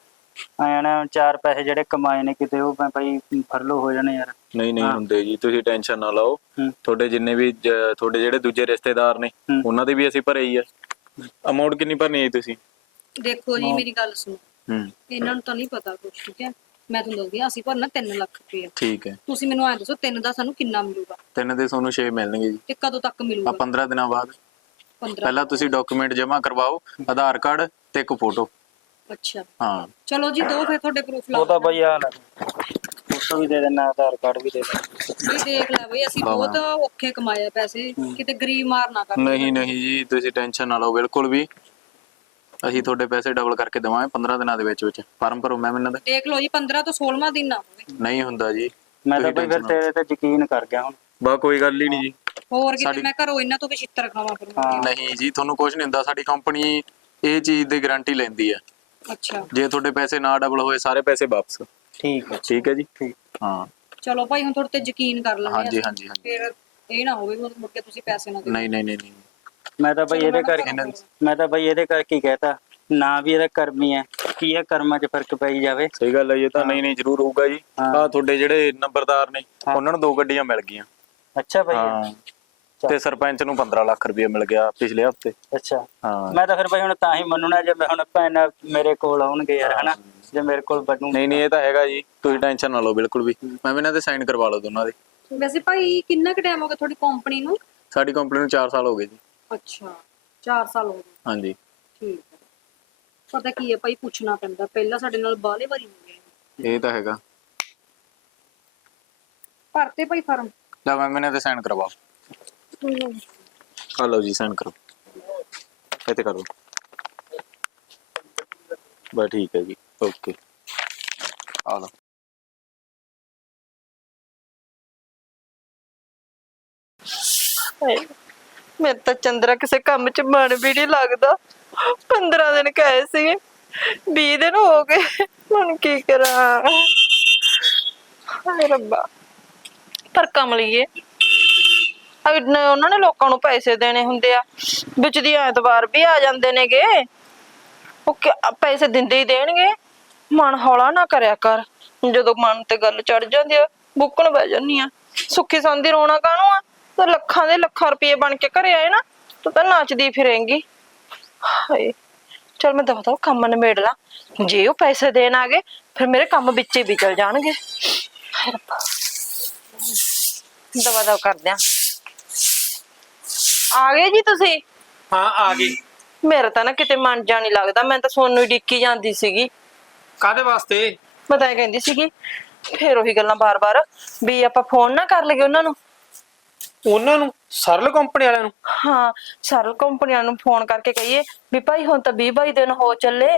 ਆਇਆ ਨਾ ਚਾਰ ਪੈਸੇ ਜਿਹੜੇ ਕਮਾਏ ਨੇ ਕਿਤੇ ਉਹ ਮੈਂ ਬਾਈ ਫਰਲੋ ਹੋ ਜਾਣੇ ਯਾਰ। ਨਹੀਂ ਨਹੀਂ। ਹੁੰਦੇ ਜੀ ਤੁਸੀਂ ਟੈਨਸ਼ਨ ਨਾ ਲਓ। ਹੂੰ। ਤੁਹਾਡੇ ਜਿੰਨੇ ਵੀ ਜ- ਤੁਹਾਡੇ ਜਿਹੜੇ ਦੂਜੇ ਰਿਸ਼ਤੇਦਾਰ ਨੇ ਹੂੰ। ਉਹਨਾਂ ਦੇ ਵੀ ਅਸੀਂ ਭਰੇ ਹੀ ਆ। ਅਮਾਉਂਟ ਕਿੰਨੀ ਭਰਨੀ ਹੈ ਜੀ ਤੁਸੀਂ? ਦੇਖੋ ਜੀ ਮੇਰੀ ਗੱਲ ਸੁਣੋ। ਹੂੰ। ਇਹਨਾਂ ਨੂੰ ਤਾਂ ਨਹੀਂ ਪਤਾ ਕੁਝ ਠੀਕ ਹੈ? ਮੈਂ ਤੁਹਾਨੂੰ ਦੱਸਦੀ ਹਾਂ ਅਸੀਂ ਭਰਨਾ 3 ਲੱਖ ਰੁਪਏ। ਠੀਕ ਹੈ। ਤੁਸੀਂ ਮੈਨੂੰ ਐ ਦੱਸੋ 3 ਦਾ ਸਾਨੂੰ ਕਿੰਨਾ ਮਿਲੂਗਾ? ਤਿੰਨ ਦੇ ਤੁਹਾਨੂੰ 6 ਮਿਲਣਗੇ ਜੀ। ਤੇ ਕਦੋਂ ਤੱਕ ਆ ਮਿਲੂਗਾ 15 ਦਿਨਾਂ ਬਾਅਦ। 15 ਪਹਿਲਾਂ ਤੁਸੀਂ ਡਾਕੂਮੈਂਟ ਜਮ੍ਹਾਂ ਕਰਵਾਓ ਆਧਾਰ ਕਾਰਡ ਤੇ ਇੱਕ ਫੋਟੋ ਅੱਛਾ। ਹਾਂ। ਚਲੋ ਜੀ ਦੋ ਫਿਰ ਤੁਹਾਡੇ ਪ੍ਰੂਫ ਲਾ ਉਹ ਤਾਂ ਬਾਈ ਆ ਲੈ ਫੋਟੋ ਵੀ ਦੇ ਦੇਣਾ ਆਧਾਰ ਕਾਰਡ ਵੀ ਦੇ ਦੇਣਾ ਵੀ ਦੇਖ ਲੈ ਬਈ ਅਸੀਂ ਬਹੁਤ ਔਖੇ ਕਮਾਏ ਆ ਪੈਸੇ। ਕਿਤੇ ਗਰੀਬ ਮਾਰ ਨਾ ਕਰ ਨਹੀਂ ਨਹੀਂ ਜੀ ਤੁਸੀਂ ਟੈਨਸ਼ਨ ਨਾ ਲਓ ਬਿਲਕੁਲ ਵੀ। ਅਸੀਂ ਤੁਹਾਡੇ ਪੈਸੇ ਡਬਲ ਕਰਕੇ ਦੇਵਾਂਗੇ 15 ਦਿਨਾਂ ਦੇ ਵਿੱਚ ਵਿੱਚ। ਫਾਰਮ ਭਰੋ ਮੈਂ ਇਹਨਾਂ ਦਾ। ਦੇਖ ਲਓ ਜੀ 15 ਤੋਂ 16ਵਾਂ ਦਿਨ ਨਾ ਹੋਵੇ ਨਹੀਂ ਹੁੰਦਾ ਜੀ। ਮੈਂ ਤਾਂ ਬਾਈ ਫਿਰ ਤੇਰੇ ਤੇ ਯਕੀਨ ਕਰ ਗਿਆ ਹੁਣ। ਬਾ ਕੋਈ ਗੱਲ ਹੀ ਨਹੀਂ ਜੀ। ਹੋਰ ਕਿਤੇ ਮੈਂ ਘਰੋਂ ਇਹਨਾਂ ਤੋਂ ਵੀ ਛਿੱਤਰ ਖਾਵਾਂ ਫਿਰ। ਨਹੀਂ ਜੀ ਤੁਹਾਨੂੰ ਕੁਝ ਨਹੀਂ ਹੁੰਦਾ। ਸਾਡੀ ਕੰਪਨੀ ਇਹ ਚੀਜ਼ ਦੀ ਗਾਰੰਟੀ ਲੈਂਦੀ ਹੈ ਅੱਛਾ। ਜੇ ਤੁਹਾਡੇ ਪੈਸੇ ਨਾ ਡਬਲ ਹੋਏ ਸਾਰੇ ਪੈਸੇ ਵਾਪਸ। ਠੀਕ ਹੈ। ਠੀਕ ਹੈ ਜੀ? ਹਾਂ। ਚਲੋ ਭਾਈ ਹੁਣ ਤੁਹਾਡੇ ਤੇ ਯਕੀਨ ਕਰ ਲੈਂਦੇ ਹਾਂਜੀ ਹਾਂ ਹਾਂਜੀ ਹਾਂਜੀ। ਫਿਰ ਇਹ ਨਾ ਹੋਵੇ ਮੁੜ ਕੇ ਤੁਸੀਂ ਪੈਸੇ ਨਾ ਦਿਓ। ਨਹੀਂ ਨਹੀਂ ਨਹੀਂ ਨਹੀਂ। ਮੈਂ ਤਾਂ ਬਾਈ ਇਹਦੇ ਕਰਕੇ ਮੈਂ ਤਾਂ ਬਾਈ ਇਹਦੇ ਕਰਕੇ ਹੀ ਕਹਿਤਾ ਨਾ ਵੀ ਇਹਦਾ ਕਰਮੀ ਹੈ ਕੀ ਹੈ ਕਰਮਾਂ 'ਚ ਫ਼ਰਕ ਪਈ ਜਾਵੇ। ਸਹੀ ਗੱਲ ਹੈ ਇਹ ਤਾਂ ਨਹੀਂ ਨਹੀਂ ਜ਼ਰੂਰ ਹੋਊਗਾ ਜੀ। ਹਾਂ। ਆ ਤੁਹਾਡੇ ਜਿਹੜੇ ਨੰਬਰਦਾਰ ਨੇ ਉਹਨਾਂ ਨੂੰ ਦੋ ਗੱਡੀਆਂ ਮਿਲ ਗਈਆਂ। ਅੱਛਾ ਬਾਈ। ਹਾਂ। ਤੇ ਸਰਪੰਚ ਨੂੰ 15 ਲੱਖ ਰੁਪਏ ਮਿਲ ਗਿਆ ਪਿਛਲੇ ਹਫ਼ਤੇ। ਅੱਛਾ। ਹਾਂ। ਮੈਂ ਤਾਂ ਫਿਰ ਬਾਈ ਹੁਣ ਤਾਂ ਹੀ ਮੰਨੂਣਾ ਜੇ ਮੈਂ ਹੁਣ ਭੈਣ ਮੇਰੇ ਕੋਲ ਆਉਣਗੇ ਯਾਰ ਹਨਾ? ਜੇ ਮੇਰੇ ਕੋਲ ਬਣੂ ਨਹੀਂ ਨਹੀਂ ਇਹ ਤਾਂ ਹੈਗਾ ਜੀ। ਤੁਸੀਂ ਟੈਨਸ਼ਨ ਨਾ ਲਓ ਬਿਲਕੁਲ ਵੀ। ਮੈਂ ਵੀ ਇਹਨਾਂ ਤੇ ਸਾਈਨ ਕਰਵਾ ਲਓ ਦੋਨਾਂ ਦੇ। ਵੈਸੇ ਭਾਈ ਕਿੰਨਾ ਕੁ ਟਾਈਮ ਹੋ ਗਿਆ ਤੁਹਾਡੀ ਕੰਪਨੀ ਨੂੰ? ਸਾਡੀ ਕੰਪਨੀ ਨੂੰ 4 ਸਾਲ ਹੋ ਗਏ ਜੀ। ਅੱਛਾ 4 ਸਾਲ ਹੋ ਗਏ। ਹਾਂਜੀ। ਠੀਕ ਹੈ। ਪਤਾ ਕੀ ਹੈ ਭਾਈ ਪੁੱਛਣਾ ਪੈਂਦਾ। ਪਹਿਲਾਂ ਸਾਡੇ ਨਾਲ ਬਾਲੇ ਵਾਰੀ ਹੋ ਗਏ। ਇਹ ਤਾਂ ਹੈਗਾ। ਭਰਤੇ ਭਾਈ ਫਾਰਮ? ਲੈ ਮੈਂ ਇਹਨਾਂ ਤੇ ਸਾਈਨ ਕਰਵਾਓ ਆ ਲਓ ਜੀ ਸਾਈਨ ਕਰੋ। ਇੱਥੇ ਕਰੋ। ਬਸ ਠੀਕ ਹੈ ਜੀ ਓਕੇ ਆ ਲਓ। ਮੇਰੇ ਤਾਂ ਚੰਦਰਾ ਕਿਸੇ ਕੰਮ 'ਚ ਮਨ ਵੀ ਨਹੀਂ ਲੱਗਦਾ। 15 ਦਿਨ ਕਹੇ ਸੀਗੇ 20 ਦਿਨ ਹੋ ਗਏ, ਹੁਣ ਕੀ ਕਰਾਂ। ਹਾਏ ਰੱਬਾ। ਪਰ ਕਮਲੀਏ ਅਗਨ ਉਹਨਾਂ ਨੇ ਲੋਕਾਂ ਨੂੰ ਪੈਸੇ ਦੇਣੇ ਹੁੰਦੇ ਆ। ਵਿੱਚ ਦੀ ਐਤਵਾਰ ਵੀ ਆ ਜਾਂਦੇ ਨੇਗੇ। ਉਹ ਕਿ- ਪੈਸੇ ਦਿੰਦੇ ਹੀ ਦੇਣਗੇ। ਮਨ ਹੌਲਾ ਨਾ ਕਰਿਆ ਕਰ। ਜਦੋਂ ਮਨ ਤੇ ਗੱਲ ਚੜ ਜਾਂਦੀ ਆ, ਬੁੱਕਣ ਬਹਿ ਜਾਂਦੀ ਆ। ਸੁੱਖੀ ਸੰਦੀ ਰੋਣਾ ਕਾਹਨੂੰ ਆ? ਤੇ ਲੱਖਾਂ ਦੇ ਲੱਖਾਂ ਰੁਪਏ ਬਣ ਕੇ ਘਰੇ ਆਏ ਨਾ, ਤੂੰ ਤਾਂ ਨੱਚਦੀ ਫਿਰੇਂਗੀ। ਹਾਏ, ਚਲ ਮੈਂ ਦਵਾ ਦਵਾ ਕੰਮ ਨਿਬੇੜ ਲਾਂ। ਜੇ ਉਹ ਪੈਸੇ ਦੇਣ ਆ ਗਏ, ਫਿਰ ਮੇਰੇ ਕੰਮ ਵਿੱਚ ਵੀ ਚਲ ਜਾਣਗੇ। ਦਵਾ ਦਵਾ ਕਰਦੇ ਆ। ਆ ਗਏ ਜੀ ਤੁਸੀਂ? ਹਾਂ ਆ ਗਈ ਮੇਰਾ ਤਾਂ ਨਾ ਕਿਤੇ ਮਨ ਜਾ ਨਹੀਂ ਲੱਗਦਾ ਮੈਂ ਤਾਂ ਸੋਨੂੰ ਹੀ ਡਿੱਕੀ ਜਾਂਦੀ ਸੀਗੀ। ਕਾਦੇ ਵਾਸਤੇ? ਮੈਂ ਤਾਂ ਇਹ ਕਹਿੰਦੀ ਸੀਗੀ ਫੇਰ ਉਹੀ ਗੱਲਾਂ ਬਾਰ-ਬਾਰ ਵੀ ਆਪਾਂ ਫੋਨ ਨਾ ਕਰ ਲਈਏ ਉਹਨਾਂ ਨੂੰ। ਉਹਨਾਂ ਨੂੰ? ਸਰਲ ਕੰਪਨੀ ਵਾਲਿਆਂ ਨੂੰ? ਹਾਂ ਸਰਲ ਕੰਪਨੀਆਂ ਨੂੰ ਫੋਨ ਕਰਕੇ ਕਹੀਏ ਵੀ ਭਾਈ ਹੁਣ ਤਾਂ 20 22 ਦਿਨ ਹੋ ਚੱਲੇ।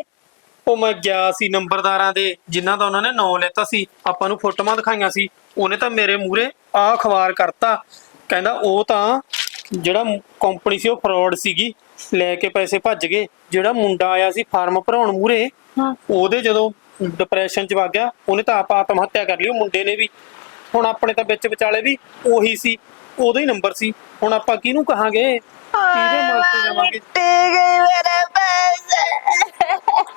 ਉਹ ਮੈਂ ਗਿਆ ਸੀ ਨੰਬਰਦਾਰਾਂ ਦੇ ਜਿਨ੍ਹਾਂ ਦਾ ਉਹਨਾਂ ਨੇ ਨਾਂ ਲੈਤਾ ਸੀ। ਆਪਾਂ ਨੂੰ ਫੋਟੋਆਂ ਦਿਖਾਈਆਂ ਸੀ। ਉਹਨੇ ਤਾਂ ਮੇਰੇ ਮੂਹਰੇ ਆ ਅਖਬਾਰ ਕਰਤਾ। ਕਹਿੰਦਾ ਉਹ ਤਾਂ ਜਿਹੜਾ ਕੰਪਨੀ ਸੀ ਉਹ ਫਰਾਡ ਸੀਗੀ ਲੈ ਕੇ ਪੈਸੇ ਭੱਜ ਗਏ। ਜਿਹੜਾ ਮੁੰਡਾ ਆਇਆ ਸੀ ਫਾਰਮ ਭਰਾਉਣ ਮੂਹਰੇ ਹਾਂ। ਉਹਦੇ ਜਦੋਂ ਡਿਪਰੈਸ਼ਨ ਚ ਵਗ ਗਿਆ ਉਹਨੇ ਤਾਂ ਆਪ ਆਤਮ ਹੱਤਿਆ ਕਰ ਲਈ ਉਹ ਮੁੰਡੇ ਨੇ ਵੀ। ਹੁਣ ਆਪਣੇ ਤਾਂ ਵਿੱਚ ਵਿਚਾਲੇ ਵੀ ਉਹੀ ਸੀ ਉਹਦਾ ਹੀ ਨੰਬਰ ਸੀ। ਹੁਣ ਆਪਾਂ ਕਿਹਨੂੰ ਕਹਾਂਗੇ? ਕਿਹਦੇ ਤੇ ਜਾਵਾਂਗੇ? ਮੇਰੇ ਪੈਸੇ।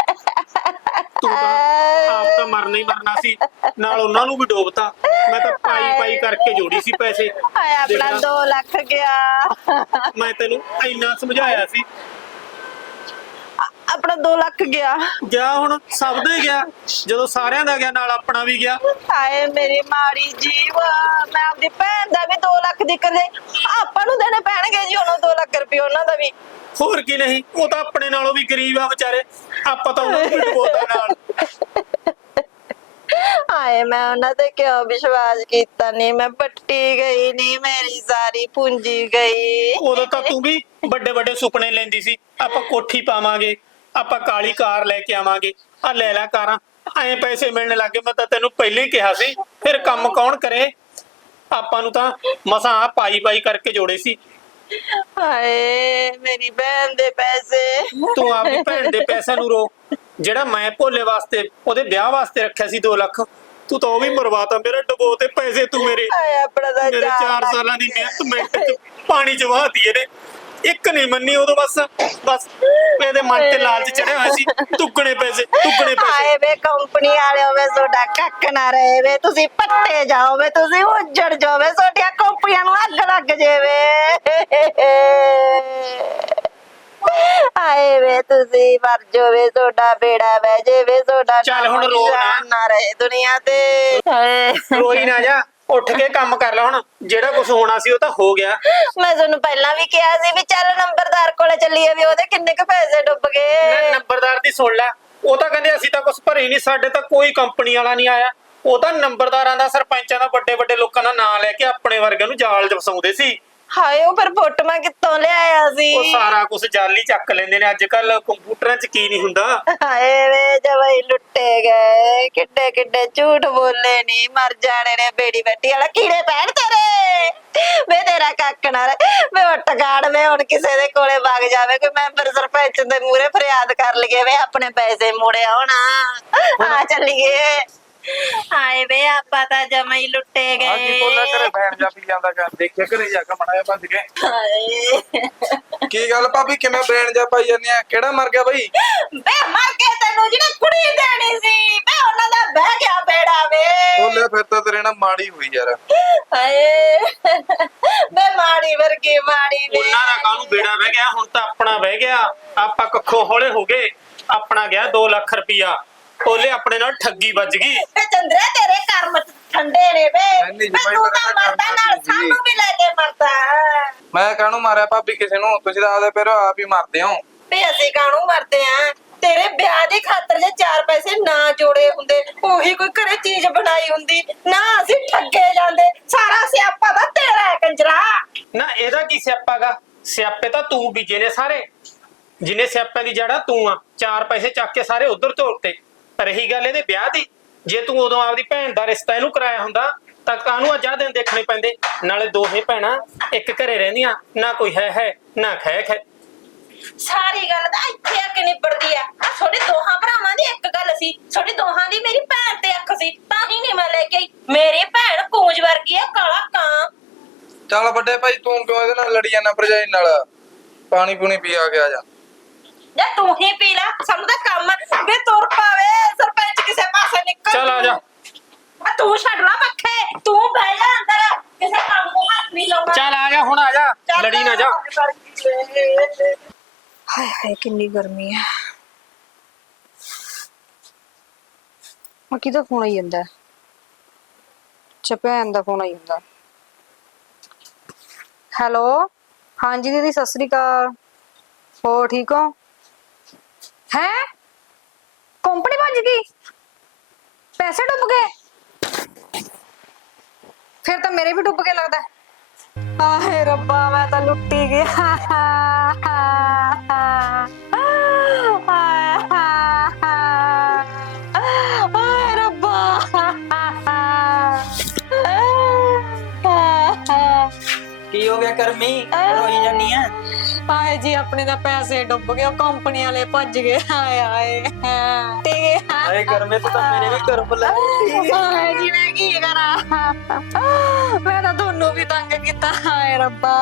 ਤੂੰ ਤਾਂ ਆਪ ਤਾਂ ਮਰਨਾ ਹੀ ਮਰਨਾ ਸੀ। ਨਾਲ ਉਹਨਾਂ ਨੂੰ ਵੀ ਡੋਬਤਾ। ਮੈਂ ਤਾਂ ਪਾਈ ਪਾਈ ਕਰਕੇ ਜੋੜੀ ਸੀ ਪੈਸੇ। ਹਾਏ ਆਪਣਾ ਦੇਖਣਾ। 2 ਲੱਖ ਗਿਆ। ਮੈਂ ਤੈਨੂੰ ਇੰਨਾ ਸਮਝਾਇਆ ਸੀ। ਆਪਣਾ 2 ਲੱਖ ਗਿਆ। ਗਿਆ ਹੁਣ ਸਭ ਦੇ ਗਿਆ। ਜਦੋਂ ਸਾਰਿਆਂ ਦਾ ਗਿਆ ਨਾਲ ਆਪਣਾ ਵੀ ਗਿਆ। ਹਾਏ ਮੇਰੀ ਮਾੜੀ ਜੀਵ। ਮੈਂ ਆਪਦੀ ਭੈਣ ਦਾ ਵੀ 2 ਲੱਖ ਦੀ ਕਰੇ ਆਪਾਂ ਨੂੰ ਦੇਣੇ 1 ਰੁਪਏ ਉਹਨਾਂ ਦਾ ਵੀ। ਹੋਰ ਕੀ ਨਹੀਂ ਉਹ ਤਾਂ ਆਪਣੇ ਨਾਲੋਂ ਵੀ ਗਰੀਬ ਆ ਵਿਚਾਰੇ। ਆਪਾਂ ਤਾਂ ਉਹਨਾਂ ਨੂੰ ਡਬੋਤਾ ਨਾਲ। ਆਏ ਮੈਂ ਉਹਨਾਂ ਤੇ ਕਿਉਂ ਵਿਸ਼ਵਾਸ ਕੀਤਾ ਨਹੀਂ ਮੈਂ ਪੱਟੀ ਗਈ ਨਹੀਂ ਮੇਰੀ ਸਾਰੀ ਪੂੰਜੀ ਗਈ। ਉਦੋਂ ਤਾਂ ਤੂੰ ਵੀ ਵੱਡੇ ਵੱਡੇ ਸੁਪਨੇ ਲੈਂਦੀ ਸੀ। ਆਪਾਂ ਕੋਠੀ ਪਾਵਾਂਗੇ ਆਪਾਂ ਕਾਲੀ ਕਾਰ ਲੈ ਕੇ ਆਵਾਂਗੇ। ਆ ਲੈ ਲੈ ਕਾਰਾਂ ਐਂ ਪੈਸੇ ਮਿਲਣ ਲੱਗੇ ਮੈਂ ਤਾਂ ਤੈਨੂੰ ਪਹਿਲੇ ਹੀ ਕਿਹਾ ਸੀ। ਫਿਰ ਕੰਮ ਕੌਣ ਕਰੇ? ਆਪਾਂ ਨੂੰ ਤਾਂ ਮਸਾਂ ਪਾਈ ਪਾਈ ਕਰਕੇ ਜੋੜੇ ਸੀ। ਹਾਏ ਮੇਰੀ ਭੈਣ ਦੇ ਪੈਸੇ। ਤੂੰ ਆਪਣੀ ਭੈਣ ਦੇ ਪੈਸਿਆਂ ਨੂੰ ਰੋ ਜਿਹੜਾ ਮੈਂ ਭੋਲੇ ਵਾਸਤੇ ਉਹਦੇ ਵਿਆਹ ਵਾਸਤੇ ਰੱਖਿਆ ਸੀ 2 ਲੱਖ ਤੂੰ ਤਾਂ ਉਹ ਵੀ ਮਰਵਾਤਾ ਮੇਰਾ ਡਬੋ ਤੇ ਪੈਸੇ ਤੂੰ ਮੇਰੇ। ਹਾਏ ਆਪਣਾ ਦਾ ਮੇਰੇ 4 ਸਾਲਾਂ ਦੀ ਮਿਹਨਤ ਮਿੰਟ ਚ ਪਾਣੀ ਚ ਵਹਾਤੀ ਇਹਨੇ। ਇੱਕ ਨਹੀਂ ਮੰਨੀ ਉਦੋਂ ਬਸ ਬਸ ਇਹਦੇ ਮਨ ਤੇ ਲਾਲਚ ਚੜਿਆ ਹੋਇਆ ਸੀ। ਤੁੱਕਣੇ ਪੈਸੇ ਤੁੱਕਣੇ ਪੈਸੇ। ਹਾਏ ਵੇ ਕੰਪਨੀ ਵਾਲਿਓ ਵੇ ਤੁਹਾਡਾ ਕੱਖ ਨਾ ਰਹੇ ਵੇ। ਤੁਸੀਂ ਪੱਟੇ ਜਾਓ ਵੇ ਤੁਸੀਂ ਉੱਜੜ ਜਾਓ ਵੇ ਤੁਹਾਡੀਆਂ ਕੰਪਨੀਆਂ ਨੂੰ ਅੱਗ ਲੱਗ ਜਾਵੇ। ਹਾਏ ਵੇ ਤੁਸੀਂ ਮਰ ਜਾਵੇ ਤੁਹਾਡਾ ਬੇੜਾ ਬਹਿ ਜਾਵੇ ਤੁਹਾਡਾ ਚੱਲ ਹੁਣ ਰੋ ਨਾ। ਰਹੇ ਦੁਨੀਆ ਤੇ। ਹਾਏ। ਰੋਈ ਨਾ ਜਾ। ਉੱਠ ਕੇ ਕੰਮ ਕਰ ਲੈ ਹੁਣ ਜਿਹੜਾ ਕੁਝ ਹੋਣਾ ਸੀ ਉਹ ਤਾਂ ਹੋ ਗਿਆ। ਮੈਂ ਤੁਹਾਨੂੰ ਪਹਿਲਾਂ ਵੀ ਕਿਹਾ ਸੀ ਵੀ ਚੱਲ ਨੰਬਰਦਾਰ ਕੋਲੇ ਚੱਲੀਏ ਵੀ ਉਹਦੇ ਕਿੰਨੇ ਕੁ ਪੈਸੇ ਡੁੱਬ ਨਾ ਗਏ ਨੰਬਰਦਾਰ ਦੀ ਸੁਣ ਲੈ ਉਹ ਤਾਂ ਕਹਿੰਦੇ ਅਸੀਂ ਤਾਂ ਕੁਝ ਭਰੇ ਨਹੀਂ ਸਾਡੇ ਤਾਂ ਕੋਈ ਕੰਪਨੀ ਵਾਲਾ ਨਹੀਂ ਆਇਆ। ਉਹ ਤਾਂ ਨੰਬਰਦਾਰਾਂ ਦਾ ਸਰਪੰਚਾਂ ਦਾ ਵੱਡੇ ਵੱਡੇ ਲੋਕਾਂ ਦਾ ਨਾਂ ਲੈ ਕੇ ਆਪਣੇ ਵਰਗਿਆਂ ਨੂੰ ਜਾਲ 'ਚ ਫਸਾਉਂਦੇ ਸੀ। ਹਾਏ ਉਹ ਫਿਰ ਫੋਟੋਆਂ ਕਿੱਥੋਂ ਲਿਆਇਆ ਸੀ? ਉਹ ਸਾਰਾ ਕੁਝ ਜਾਲੀ ਚੱਕ ਲੈਂਦੇ ਨੇ। ਅੱਜ ਕੱਲ ਕੰਪਿਊਟਰਾਂ 'ਚ ਕੀ ਨਹੀਂ ਹੁੰਦਾ? ਹਾਏ ਵੇ ਜਵਾਈ ਲੁੱਟੇ ਗਏ ਕਿੱਡੇ ਕਿੱਡੇ ਝੂਠ ਬੋਲੇ ਨਹੀਂ ਮਰ ਜਾਣੇ ਨੇ ਬੇੜੀ ਬੈਠੀ। ਵਾਲਾ ਕੀੜੇ ਪੈਣ ਤੇਰੇ? ਵੇ ਤੇਰਾ ਕੱਕ ਨਾ ਰਹੇ। ਵੇ ਉੱਟ ਗਾੜ ਵੇ ਹੁਣ ਕਿਸੇ ਦੇ ਕੋਲੇ ਵਗ ਜਾਵੇ ਕੋਈ ਮੈਂਬਰ ਸਰਪੰਚ ਦੇ ਮੂਹਰੇ ਫਰਿਆਦ ਕਰ ਲਈਏ ਵੇ ਆਪਣੇ ਪੈਸੇ ਮੋੜੇ ਆਉਣਾ। ਆ ਚੱਲੀਏ। ਹਾਏ ਵੇ ਆਪਾਂ ਤਾਂ ਜਮਾ ਹੀ ਲੁੱਟੇ ਆ ਕੀ ਬੋਲਿਆ ਘਰੇ ਗਏ ਬੈਠ ਜਾ ਪੀ ਜਾਂਦਾ ਕਰ ਦੇਖਿਆ ਘਰੇ ਜਾ ਕੇ ਮੜਾਇਆ ਭੱਜ ਕੇ। ਹਾਏ। ਕੀ ਗੱਲ ਭਾਬੀ ਕਿਵੇਂ ਬੈਣ ਜਾ ਪਾਈ ਜਾਂਦੀ ਆ? ਕਿਹੜਾ ਮਰ ਗਿਆ ਬਈ? ਬੇ ਮਰ ਕੇ ਤੈਨੂੰ ਜਿਹਨੇ ਕੁੜੀ ਦੇਣੀ ਸੀ। ਬੇ ਉਹਨਾਂ ਦਾ ਬਹਿ ਗਿਆ ਬੇੜਾ ਵੇ। ਬੋਲੇ ਫਿਰ ਤਾਂ ਤੇਰੇ ਨਾਲ ਮਾੜੀ ਹੋਈ ਯਾਰ। ਹਾਏ। ਬੇ ਮਾੜੀ ਵਰਗੀ ਮਾੜੀ ਵੇ। ਉਹਨਾਂ ਦਾ ਕਾਹਨੂੰ ਬੇੜਾ ਬਹਿ ਗਿਆ ਹੁਣ ਤਾਂ ਆਪਣਾ ਬਹਿ ਗਿਆ। ਆਪਾਂ ਕੱਖੋਂ ਹੌਲੇ ਹੋ ਗਏ। ਆਪਣਾ ਗਿਆ 2 ਲੱਖ ਰੁਪਇਆ ਉਹਲੇ ਆਪਣੇ ਨਾਲ ਠੱਗੀ ਵੱਜ ਗਈ। ਬੇ ਚੰਦਰੇ ਤੇਰੇ ਕਰਮ ਠੰਡੇ ਨੇ ਵੇ। ਨਹੀਂ ਜੀ, ਬੇ ਭਾਈ ਤੂੰ ਮੇਰਾ ਤਾਂ ਤਾਂ ਮਰਦਾ ਕਰਮ ਨਾਲ ਜੀ। ਸਾਨੂੰ ਵੀ ਲੈ ਕੇ ਮਰਦਾ। ਮੈਂ ਕਾਹਨੂੰ ਮਾਰਿਆ ਭਾਬੀ ਕਿਸੇ ਨੂੰ? ਤੁਸੀਂ ਤਾਂ ਆਪਦੇ ਫਿਰ ਆਪ ਹੀ ਮਰਦੇ ਹੋ। ਬੇ ਅਸੀਂ ਕਾਹਨੂੰ ਮਰਦੇ ਆ? ਤੇਰੇ ਵਿਆਹ ਦੀ ਖਾਤਰ ਜੇ ਚਾਰ ਪੈਸੇ ਨਾ ਜੋੜੇ ਹੁੰਦੇ ਉਹੀ ਕੋਈ ਘਰੇ ਚੀਜ਼ ਬਣਾਈ ਹੁੰਦੀ। ਨਾ ਅਸੀਂ ਠੱਗੇ ਜਾਂਦੇ ਸਾਰਾ ਸਿਆਪਾ ਦਾ ਤੇਰਾ ਹੈ ਕੰਜਰਾ। ਨਾ ਇਹਦਾ ਕੀ ਸਿਆਪਾਗਾ ਸਿਆਪੇ ਤਾਂ ਤੂੰ ਬੀਜੇ ਨੇ ਸਾਰੇ। ਜਿਨੇ ਸਿਆਪਿਆਂ ਦੀ ਜੜਾ ਤੂੰ ਆ ਚਾਰ ਪੈਸੇ ਚੱਕ ਕੇ ਸਾਰੇ ਉਧਰ ਤੋਰਤੇ। ਰਹੀ ਗੱਲ ਇਹਦੇ ਵਿਆਹ ਦੀ ਜੇ ਤੂੰ ਉਦੋਂ ਆਪਦੀ ਭੈਣ ਦਾ ਰਿਸ਼ਤਾ ਇਹਨੂੰ ਕਰਾਇਆ ਹੁੰਦਾ ਤਾਂ ਕਾਹਨੂੰ ਅੱਜ ਆਹ ਦਿਨ ਦੇਖਣੇ ਪੈਂਦੇ? ਨਾਲੇ ਦੋਹੇ ਭੈਣਾਂ ਇੱਕ ਘਰੇ ਰਹਿੰਦੀਆਂ ਨਾ ਕੋਈ ਹੈ ਹੈ ਨਾ ਖੈ ਖੈ ਸਾਰੀ ਗੱਲ ਤਾਂ ਇੱਥੇ ਆ ਕੇ ਨਿਬੜਦੀ ਆ। ਆ ਤੁਹਾਡੇ ਦੋਹਾਂ ਭਰਾਵਾਂ ਦੀ ਇੱਕ ਗੱਲ ਸੀ ਤੁਹਾਡੇ ਦੋਹਾਂ ਦੀ ਮੇਰੀ ਭੈਣ ਤੇ ਅੱਖ ਸੀ ਤਾਂ ਹੀ ਨਹੀਂ ਮੈਂ ਲੈ ਕੇ ਆਈ। ਮੇਰੀ ਭੈਣ ਕੂੰਜ ਵਰਗੀ ਆ ਕਾਲਾ ਕਾਂ। ਚੱਲ ਵੱਡੇ ਭਾਈ ਤੂੰ ਕਿਉਂ ਇਹਦੇ ਨਾਲ ਲੜੀ ਜਾਂਦਾ ਭਰਜਾਈ ਨਾਲ? ਪਾਣੀ ਪੂਣੀ ਪੀ ਆ ਗਿਆ ਜਾ। ਜਾਂ ਤੂੰ ਹੀ ਪੀ ਲੈ ਸਾਨੂੰ ਤਾਂ ਕੰਮ ਆ। ਵੇ ਤੁਰ ਪਾਵੇ ਸਰਪੰਚ ਕਿਸੇ ਪਾਸੇ ਨਿਕਲ ਚੱਲ ਆ ਜਾ ਆ ਤੂੰ ਛੱਡ ਲਾ ਪੱਖੇ ਤੂੰ ਬਹਿ ਜਾ ਅੰਦਰ ਕਿਸੇ ਕੰਮ ਨੂੰ ਹੱਥ ਨਹੀਂ ਲਾਉਣਾ ਚੱਲ ਆ ਜਾ ਹੁਣ ਆ ਜਾ ਚੱਲ ਲੜੀ ਨਾ ਜਾ ਹਾਏ ਹਾਏ ਕਿੰਨੀ ਗਰਮੀ ਹੈ ਆ ਕਿਹਦਾ ਫੋਨ ਆਈ ਜਾਂਦਾ ਚਪੈਨ ਦਾ ਫੋਨ ਆਈ ਜਾਂਦਾ ਹੈਲੋ ਹਾਂਜੀ ਦੀਦੀ ਸਤਿ ਸ੍ਰੀ ਅਕਾਲ ਹੋ ਠੀਕ ਹੋ ਹੈ ਕੰਪਨੀ ਭੱਜ ਗਈ ਪੈਸੇ ਡੁੱਬ ਗਏ ਫਿਰ ਤਾਂ ਮੇਰੇ ਵੀ ਡੁੱਬ ਗਏ ਲੱਗਦਾ ਆਹੇ ਰੱਬਾ ਮੈਂ ਤਾਂ ਲੁੱਟੀ ਗਿਆ ਆਪਣੇ ਦਾ ਪੈਸੇ ਡੁੱਬ ਗਏ ਉਹ ਕੰਪਨੀ ਵਾਲੇ ਭੱਜ ਗਏ। ਹਾਏ ਹਾਏ ਤੇ ਅਰੇ ਕਰਮੇ ਤੂੰ ਤਾਂ ਮੇਰੇ ਵੀ ਕਰਮ ਲੈ ਹਾਏ ਜੀ ਮੈਂ ਕੀ ਕਰਾਂ? ਮੈਂ ਤਾਂ ਤੁਹਾਨੂੰ ਵੀ ਤੰਗ ਕੀਤਾ। ਹਾਏ ਰੱਬਾ।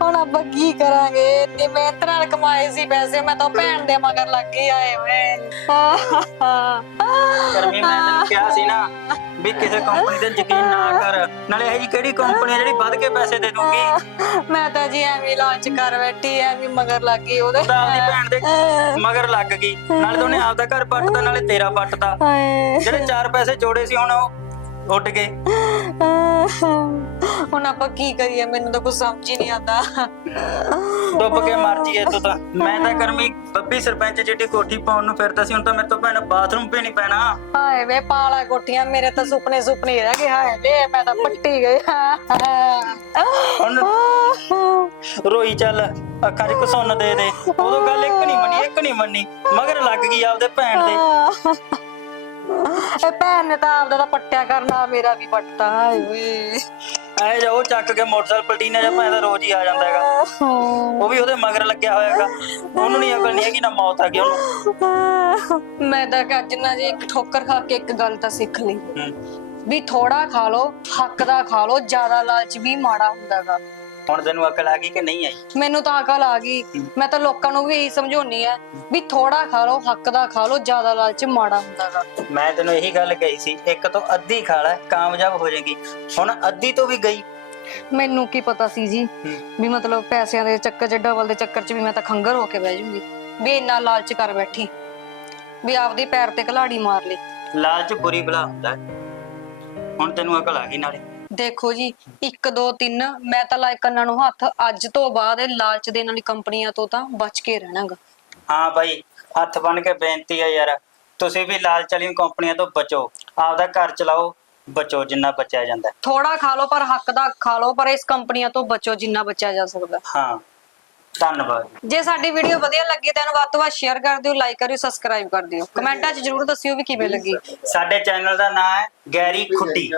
ਹੁਣ ਆਪਾਂ ਕੀ ਕਰਾਂਗੇ? ਇੰਨੀ ਮਿਹਨਤ ਨਾਲ ਕਮਾਏ ਸੀ ਪੈਸੇ ਮੈਂ ਤਾਂ ਭੈਣ ਦੇ ਮਗਰ ਲੱਗ ਗਈ ਆਏ ਵੇ ਕਰਮੀ ਮੈਂ ਤੈਨੂੰ ਕਿਹਾ ਸੀ ਨਾ ਵੀ ਕਿਸੇ ਕੰਪਨੀ ਤੇ ਯਕੀਨ ਨਾ ਕਰ। ਨਾਲੇ ਇਹ ਜੀ ਕਿਹੜੀ ਕੰਪਨੀ ਜਿਹੜੀ ਵੱਧ ਕੇ ਪੈਸੇ ਦੇ ਦੂਗੀ? ਮੈਂ ਤਾਂ ਜੀ ਐਵੇਂ ਲਾਂਚ ਕਰ ਬੈਠੀ ਐਵੇਂ ਮਗਰ ਲੱਗ ਗਈ ਉਹਦੇ। ਉਹ ਤਾਂ ਆਪਦੀ ਭੈਣ ਦੇ ਮਗਰ ਲੱਗ ਗਈ। ਨਾਲੇ ਤਾਂ ਉਹਨੇ ਆਪਦਾ ਘਰ ਪੱਟਦਾ ਨਾਲੇ ਤੇਰਾ ਪੱਟਦਾ ਹਾਏ। ਜਿਹੜੇ ਚਾਰ ਪੈਸੇ ਜੋੜੇ ਸੀ ਹੁਣ ਉਹ ਉੱਡ ਗਏ। ਹੁਣ ਆਪਾਂ ਕੀ ਕਰੀਏ? ਮੈਨੂੰ ਤਾਂ ਕੁਝ ਸਮਝ ਹੀ ਨਹੀਂ ਆਉਂਦਾ। ਡੁੱਬ ਕੇ ਮਰ ਜੀਏ ਤੂੰ ਤਾਂ। ਮੈਂ ਤਾਂ ਕਰਮੀ ਬੱਬੀ ਸਰਪੰਚ ਜਿਹੜੀ ਕੋਠੀ ਪਾਉਣ ਨੂੰ ਫਿਰਦਾ ਸੀ ਹੁਣ ਤਾਂ ਮੇਰੇ ਤੋਂ ਭੈਣ ਬਾਥਰੂਮ ਵੀ ਨਹੀਂ ਪੈਣਾ। ਹਾਏ ਵੇ ਪਾਲਾ ਕੋਠੀਆਂ ਮੇਰੇ ਤਾਂ ਸੁਪਨੇ ਸੁਪਨੇ ਰਹਿ ਗਏ ਹਾਏ ਵੇ ਮੈਂ ਤਾਂ ਪੱਟੀ ਗਈ। ਹੁਣ ਰੋਈ ਚੱਲ ਅੱਖਾਂ 'ਚ ਘਸੁੰਨ ਦੇ ਦੇ। ਉਦੋਂ ਗੱਲ ਇੱਕ ਨਹੀਂ ਮੰਨੀ ਇੱਕ ਨਹੀਂ ਮੰਨੀ। ਮਗਰ ਲੱਗ ਗਈ ਆਪਦੇ ਭੈਣ ਦੇ। ਇਹ ਭੈਣ ਨੇ ਤਾਂ ਆਪਦਾ ਤਾਂ ਪੱਟਿਆ ਕਰਨਾ ਮੇਰਾ ਵੀ ਪੱਟਤਾ ਹਾਏ ਓਏ ਐ ਜਾ ਉਹ ਚੱਕ ਕੇ ਮੋਟਰਸਾਈਕਲ ਪਲਟੀਨਾ ਜਾਂ ਭਾਵੇਂ ਤਾਂ ਰੋਜ਼ ਹੀ ਆ ਜਾਂਦਾ ਹੈਗਾ। ਉਹ ਵੀ ਉਹਦੇ ਮਗਰ ਲੱਗਿਆ ਹੋਇਆ ਹੈਗਾ। ਉਹਨੂੰ ਨਹੀਂ ਅਕਲ ਨਹੀਂ ਹੈਗੀ ਨਾ ਮੌਤ ਹੈਗੀ ਉਹਨੂੰ। ਮੈਂ ਤਾਂ ਅੱਜ ਨਾ ਜੀ ਇੱਕ ਠੋਕਰ ਖਾ ਕੇ ਇੱਕ ਗੱਲ ਤਾਂ ਸਿੱਖ ਲਈ। ਹੂੰ। ਵੀ ਥੋੜਾ ਖਾ ਲੋ ਹੱਕ ਦਾ ਖਾ ਲੋ ਜ਼ਿਆਦਾ ਲਾਲਚ ਵੀ ਮਾੜਾ ਹੁੰਦਾਗਾ। ਹੁਣ ਤੈਨੂੰ ਅਕਲ ਆ ਗਈ ਕਿ ਨਹੀਂ ਆਈ? ਮੈਨੂੰ ਤਾਂ ਅਕਲ ਆ ਗਈ। ਮੈਂ ਤਾਂ ਲੋਕਾਂ ਨੂੰ ਵੀ ਇਹੀ ਸਮਝਾਉਣੀ ਆ ਵੀ ਥੋੜਾ ਖਾ ਲੋ ਹੱਕ ਦਾ ਖਾ ਲੋ ਜ਼ਿਆਦਾ ਲਾਲਚ ਮਾੜਾ ਹੁੰਦਾਗਾ ਮੈਂ ਤੈਨੂੰ ਇਹੀ ਗੱਲ ਕਹੀ ਸੀ ਇੱਕ ਤੋਂ ਅੱਧੀ ਖਾ ਲੈ ਕਾਮਯਾਬ ਹੋ ਜਾਏਗੀ। ਹੁਣ ਅੱਧੀ ਤੋਂ ਵੀ ਗਈ। ਮੈਨੂੰ ਕੀ ਪਤਾ ਸੀ ਜੀ। ਵੀ ਮਤਲਬ ਪੈਸਿਆਂ ਦੇ ਚੱਕਰ 'ਚ ਡਬਲ ਦੇ ਚੱਕਰ 'ਚ ਵੀ ਮੈਂ ਤਾਂ ਖੰਗਰ ਹੋ ਕੇ ਬਹਿ ਜੂੰਗੀ। ਵੀ ਇੰਨਾ ਲਾਲਚ ਕਰ ਬੈਠੀ। ਵੀ ਆਪਦੇ ਪੈਰ ਤੇ ਘਲਾੜੀ ਮਾਰ ਲਈ। ਲਾਲਚ ਬੁਰੀ ਬਲਾ ਹੁੰਦਾ। ਹੈ। ਹੁਣ ਤੈਨੂੰ ਅਕਲ ਆ ਗਈ ਨਾਲੇ। ਦੇਖੋ ਜੀ 1 2 3 ਮੈਂ ਤਾਂ ਲਾਇਕ ਕੰਨਾਂ ਨੂੰ ਹੱਥ ਅੱਜ ਤੋਂ ਬਾਅਦ ਇਹ ਲਾਲਚ ਦੇਣ ਵਾਲੀ ਕੰਪਨੀਆਂ ਤੋਂ ਤਾਂ ਬਚ ਕੇ ਰਹਿਣਾਗਾ। ਹਾਂ ਬਾਈ ਹੱਥ ਬੰਨ ਕੇ ਬੇਨਤੀ ਹੈ ਯਾਰ ਤੁਸੀਂ ਵੀ ਲਾਲਚ ਵਾਲੀਆਂ ਕੰਪਨੀਆਂ ਤੋਂ ਬਚੋ ਆਪਦਾ ਘਰ ਚਲਾਓ ਬਚੋ ਜਿੰਨਾ ਬਚਿਆ ਜਾਂਦਾ। ਹੈ। ਥੋੜਾ ਖਾ ਲਓ ਪਰ ਹੱਕ ਦਾ ਖਾ ਲਓ ਪਰ ਇਸ ਕੰਪਨੀਆਂ ਤੋਂ ਬਚੋ ਜਿੰਨਾ ਬਚਿਆ ਜਾ ਸਕਦਾ। ਹਾਂ ਧੰਨਵਾਦ। ਜੇ ਸਾਡੀ ਵੀਡੀਓ ਵਧੀਆ ਲੱਗੀ ਤਾਂ ਇਹਨੂੰ ਵੱਧ ਤੋਂ ਵੱਧ ਸ਼ੇਅਰ ਕਰ ਦਿਓ ਲਾਈਕ ਕਰਿਓ ਸਬਸਕ੍ਰਾਈਬ ਕਰ ਦਿਓ। ਕਮੈਂਟਾਂ 'ਚ ਜਰੂਰ ਦੱਸਿਓ ਵੀ ਕਿਵੇਂ ਲੱਗੀ। ਸਾਡੇ ਚੈਨਲ ਦਾ ਨਾਮ ਹੈ ਗੈਰੀ ਖੁੱਡੀ।